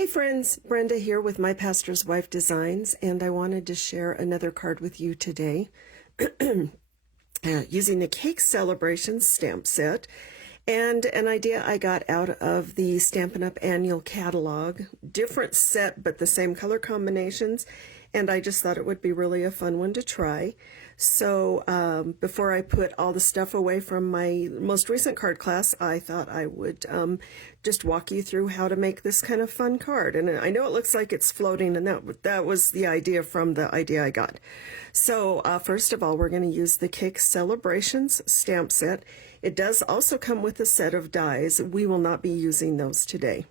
Hey friends, Brenda here with My Pastor's Wife Designs, and I wanted to share another card with you today using the Cake Celebrations stamp set and an idea I got out of the Stampin' Up! Annual Catalog. Different set, but the same color combinations, and I just thought it would be really a fun one to try. So before I put all the stuff away from my most recent card class, I thought I would just walk you through how to make this kind of fun card. And I know it looks like it's floating, and that was the idea from the idea I got. So first of all, we're going to use the Cake Celebrations stamp set. It does also come with a set of dies. We will not be using those today.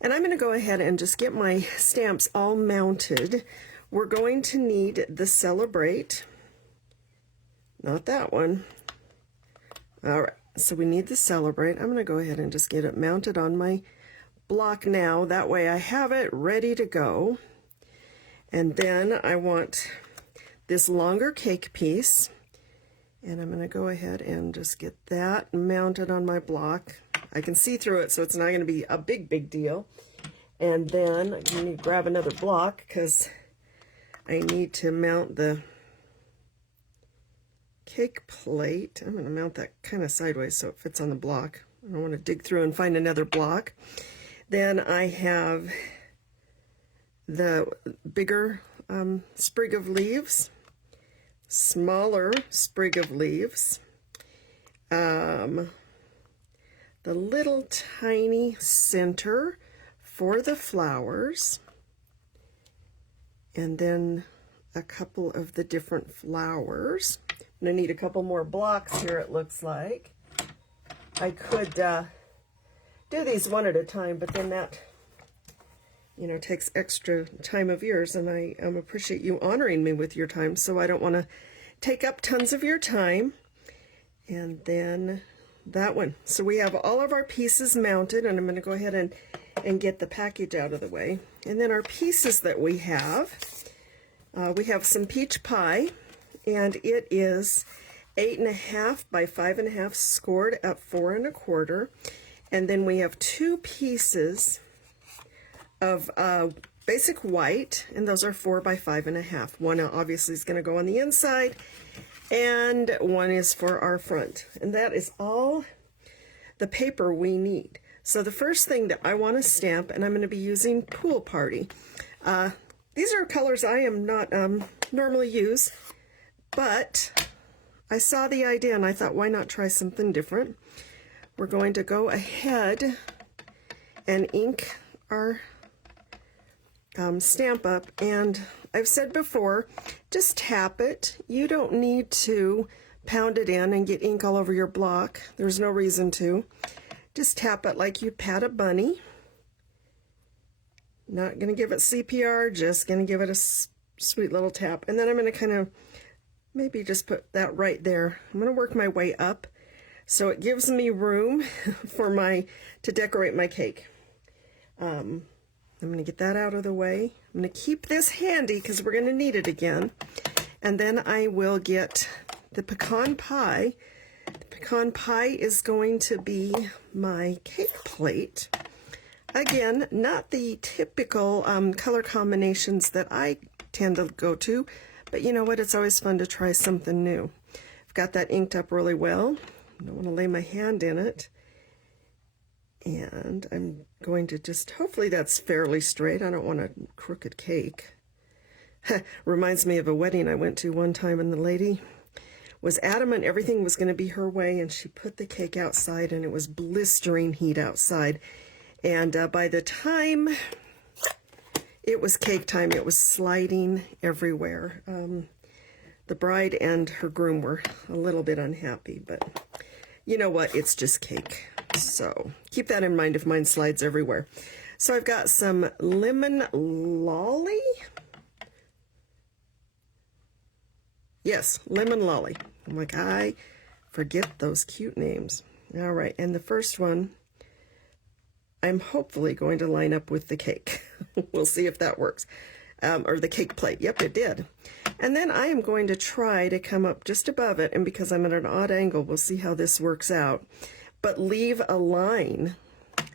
And I'm going to go ahead and just get my stamps all mounted. We're going to need the Celebrate. Not that one. All right, so we need the Celebrate. I'm going to go ahead and just get it mounted on my block now. That way I have it ready to go. And then I want this longer cake piece. And I'm going to go ahead and just get that mounted on my block. I can see through it, so it's not going to be a big deal. And then I need to grab another block because I need to mount the cake plate. I'm going to mount that kind of sideways so it fits on the block. I don't want to dig through and find another block. Then I have the bigger sprig of leaves, smaller sprig of leaves, the little tiny center for the flowers, and then a couple of the different flowers. I'm going to need a couple more blocks here, it looks like. I could do these one at a time, but then that, takes extra time of yours, and I appreciate you honoring me with your time, so I don't want to take up tons of your time. And then that one. So we have all of our pieces mounted, and I'm going to go ahead and get the package out of the way. And then our pieces that we have some peach pie, and it is 8.5 by 5.5 scored at 4 1/4. And then we have two pieces of basic white, and those are 4 by 5.5. One obviously is going to go on the inside, and one is for our front. And that is all the paper we need. So the first thing that I want to stamp, and I'm going to be using Pool Party. These are colors I am not normally use, but I saw the idea and I thought, why not try something different? We're going to go ahead and ink our Stamp Up, and I've said before, just tap it. You don't need to pound it in and get ink all over your block. There's no reason to. Just tap it like you pat a bunny. Not going to give it CPR, just going to give it a sweet little tap. And then I'm going to kind of maybe just put that right there. I'm going to work my way up so it gives me room for to decorate my cake. I'm going to get that out of the way. I'm going to keep this handy because we're going to need it again. And then I will get the pecan pie. The pecan pie is going to be my cake plate. Again, not the typical color combinations that I tend to go to, but you know what? It's always fun to try something new. I've got that inked up really well. I don't want to lay my hand in it. And I'm going to just, hopefully that's fairly straight. I don't want a crooked cake. Reminds me of a wedding I went to one time, and the lady was adamant everything was going to be her way, and she put the cake outside, and it was blistering heat outside. And by the time it was cake time, it was sliding everywhere. The bride and her groom were a little bit unhappy, but you know what? It's just cake. So keep that in mind if mine slides everywhere. So I've got some lemon lolly. Yes, lemon lolly. I'm like, I forget those cute names. All right, and the first one, I'm hopefully going to line up with the cake. We'll see if that works. Or the cake plate. Yep, it did. And then I am going to try to come up just above it, and because I'm at an odd angle, we'll see how this works out. But leave a line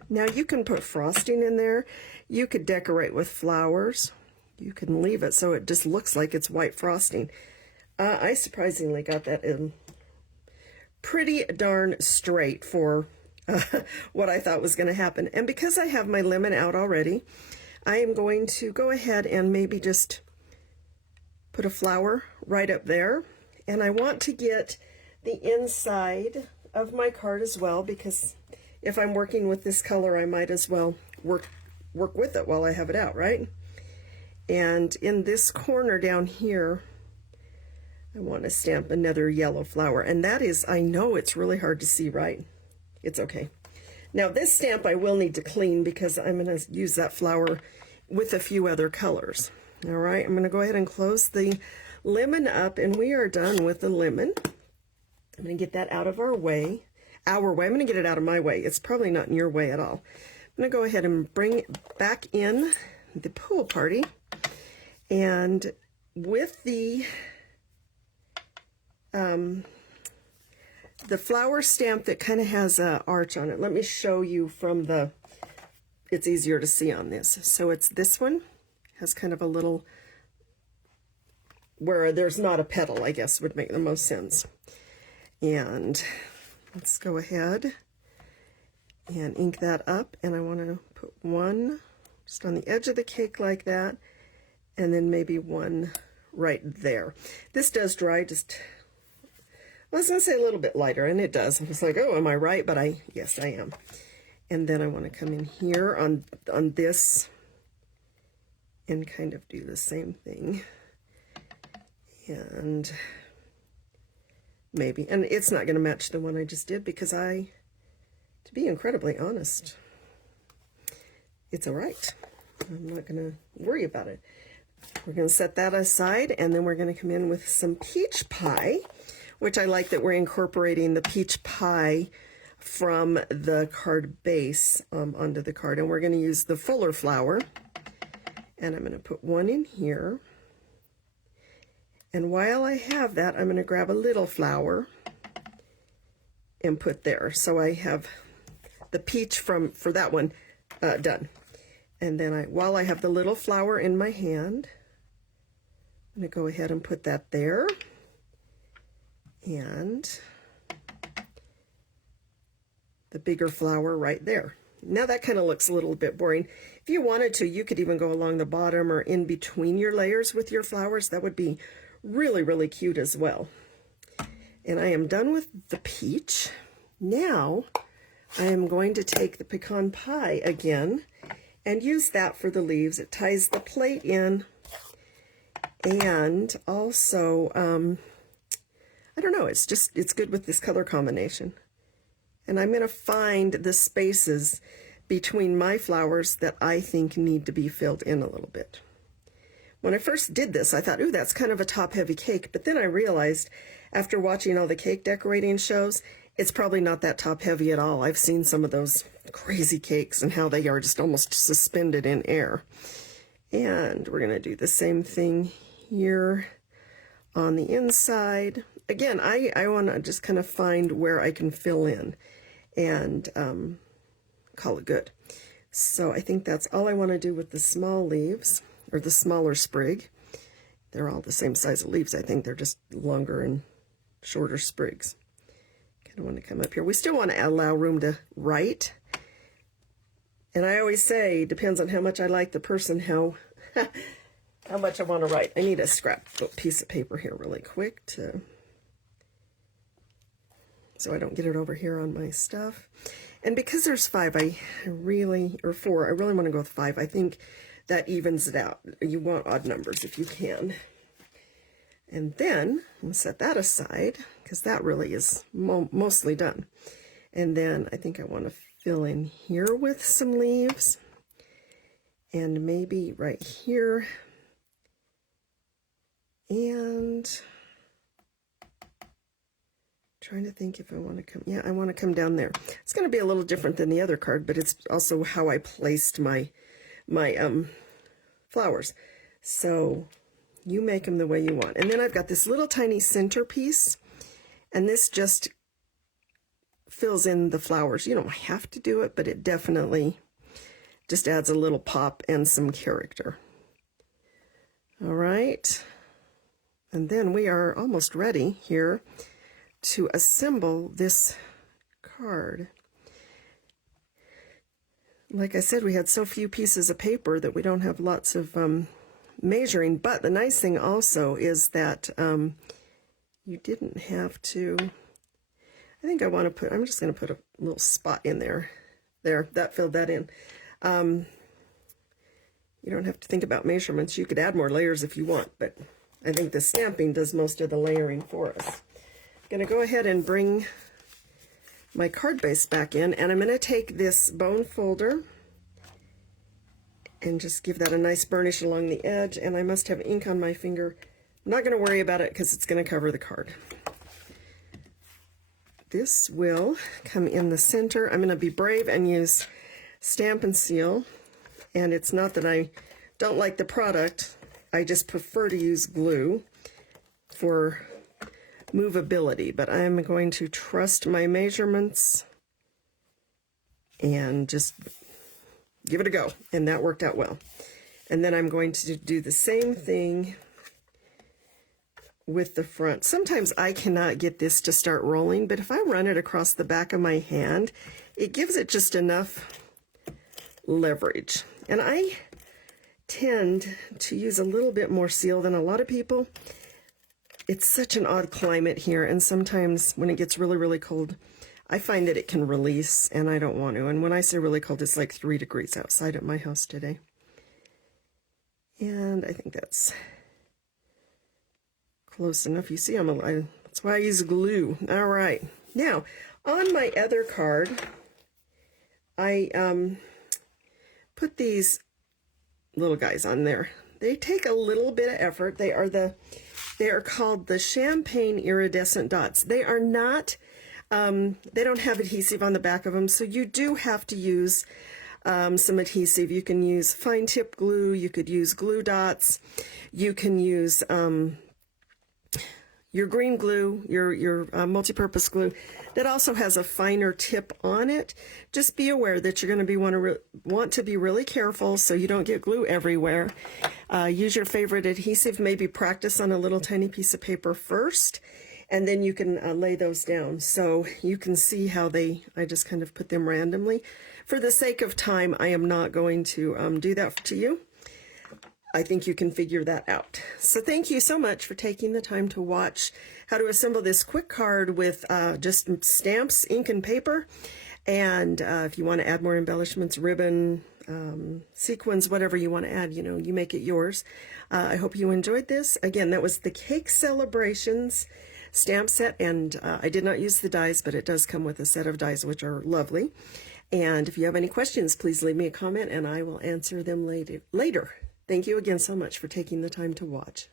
Now you can put frosting in there. You could decorate with flowers. You can leave it so it just looks like it's white frosting. I surprisingly got that in pretty darn straight for what I thought was going to happen. And because I have my lemon out already, I am going to go ahead and maybe just put a flower right up there. And I want to get the inside of my card as well, because if I'm working with this color, I might as well work with it while I have it out, right? And in this corner down here, I want to stamp another yellow flower. And that is, I know it's really hard to see, right? It's okay. Now this stamp I will need to clean because I'm going to use that flower with a few other colors. All right, I'm going to go ahead and close the lemon up, and we are done with the lemon. I'm going to get that out of our way. I'm going to get it out of my way. It's probably not in your way at all. I'm going to go ahead and bring it back in the pool party. And with the flower stamp that kind of has an arch on it, let me show you from the, it's easier to see on this. So it's this one, has kind of a little, where there's not a petal, I guess would make the most sense. And let's go ahead and ink that up, and I want to put one just on the edge of the cake like that, and then maybe one right there. This does dry just, I was going to say a little bit lighter, and it does. I was like, oh, am I right? But yes, I am. And then I want to come in here on this and kind of do the same thing. And maybe, and it's not going to match the one I just did because to be incredibly honest, it's all right. I'm not going to worry about it. We're going to set that aside, and then we're going to come in with some peach pie, which I like that we're incorporating the peach pie from the card base onto the card. And we're going to use the fuller flower, and I'm going to put one in here. And while I have that, I'm going to grab a little flower and put there. So I have the peach for that one done. And then while I have the little flower in my hand, I'm going to go ahead and put that there. And the bigger flower right there. Now that kind of looks a little bit boring. If you wanted to, you could even go along the bottom or in between your layers with your flowers. That would be really, really cute as well. And I am done with the peach. Now I am going to take the pecan pie again and use that for the leaves. It ties the plate in, and also I don't know, it's good with this color combination. And I'm going to find the spaces between my flowers that I think need to be filled in a little bit. When I first did this, I thought, ooh, that's kind of a top-heavy cake. But then I realized, after watching all the cake decorating shows, it's probably not that top-heavy at all. I've seen some of those crazy cakes and how they are just almost suspended in air. And we're going to do the same thing here on the inside. Again, I want to just kind of find where I can fill in and call it good. So I think that's all I want to do with the small leaves, or the smaller sprig. They're all the same size of leaves. I think they're just longer and shorter sprigs. Kind of want to come up here. We still want to allow room to write. And I always say, depends on how much I like the person, how much I want to write. I need a scrap piece of paper here really quick so I don't get it over here on my stuff. And because there's 5, or 4, I really want to go with 5. I think that evens it out. You want odd numbers if you can. And then I'm going to set that aside because that really is mostly done. And then I think I want to fill in here with some leaves, and maybe right here, and trying to think if I want to come, yeah, I want to come down there. It's going to be a little different than the other card, but it's also how I placed my flowers. So you make them the way you want. And then I've got this little tiny centerpiece, and this just fills in the flowers. You don't have to do it, but it definitely just adds a little pop and some character. All right. And then we are almost ready here to assemble this card. Like I said, we had so few pieces of paper that we don't have lots of measuring, but the nice thing also is that you didn't have to, I think I want to put, I'm just going to put a little spot in there. There, that filled that in. You don't have to think about measurements. You could add more layers if you want, but I think the stamping does most of the layering for us. I'm going to go ahead and bring my card base back in, and I'm going to take this bone folder and just give that a nice burnish along the edge, and I must have ink on my finger. I'm not going to worry about it because it's going to cover the card. This will come in the center. I'm going to be brave and use Stampin' Seal, and it's not that I don't like the product, I just prefer to use glue for movability, but I'm going to trust my measurements and just give it a go, and that worked out well. And then I'm going to do the same thing with the front. Sometimes I cannot get this to start rolling, but if I run it across the back of my hand, it gives it just enough leverage. And I tend to use a little bit more seal than a lot of people. It's such an odd climate here, and sometimes when it gets really, really cold, I find that it can release, and I don't want to. And when I say really cold, it's like 3 degrees outside at my house today. And I think that's close enough. You see, that's why I use glue. All right. Now, on my other card, I put these little guys on there. They take a little bit of effort. They are called the Champagne Iridescent Dots. They are not, they don't have adhesive on the back of them, so you do have to use some adhesive. You can use fine tip glue, you could use glue dots, you can use your green glue, your multi-purpose glue that also has a finer tip on it. Just be aware that you're going to want to be really careful so you don't get glue everywhere. Use your favorite adhesive. Maybe practice on a little tiny piece of paper first, and then you can lay those down. So you can see how I just kind of put them randomly. For the sake of time, I am not going to do that to you. I think you can figure that out. So thank you so much for taking the time to watch how to assemble this quick card with just stamps, ink, and paper. And if you want to add more embellishments, ribbon, sequins, whatever you want to add, you make it yours. I hope you enjoyed this. Again, that was the Cake Celebrations stamp set, and I did not use the dies, but it does come with a set of dies, which are lovely. And if you have any questions, please leave me a comment, and I will answer them later. Thank you again so much for taking the time to watch.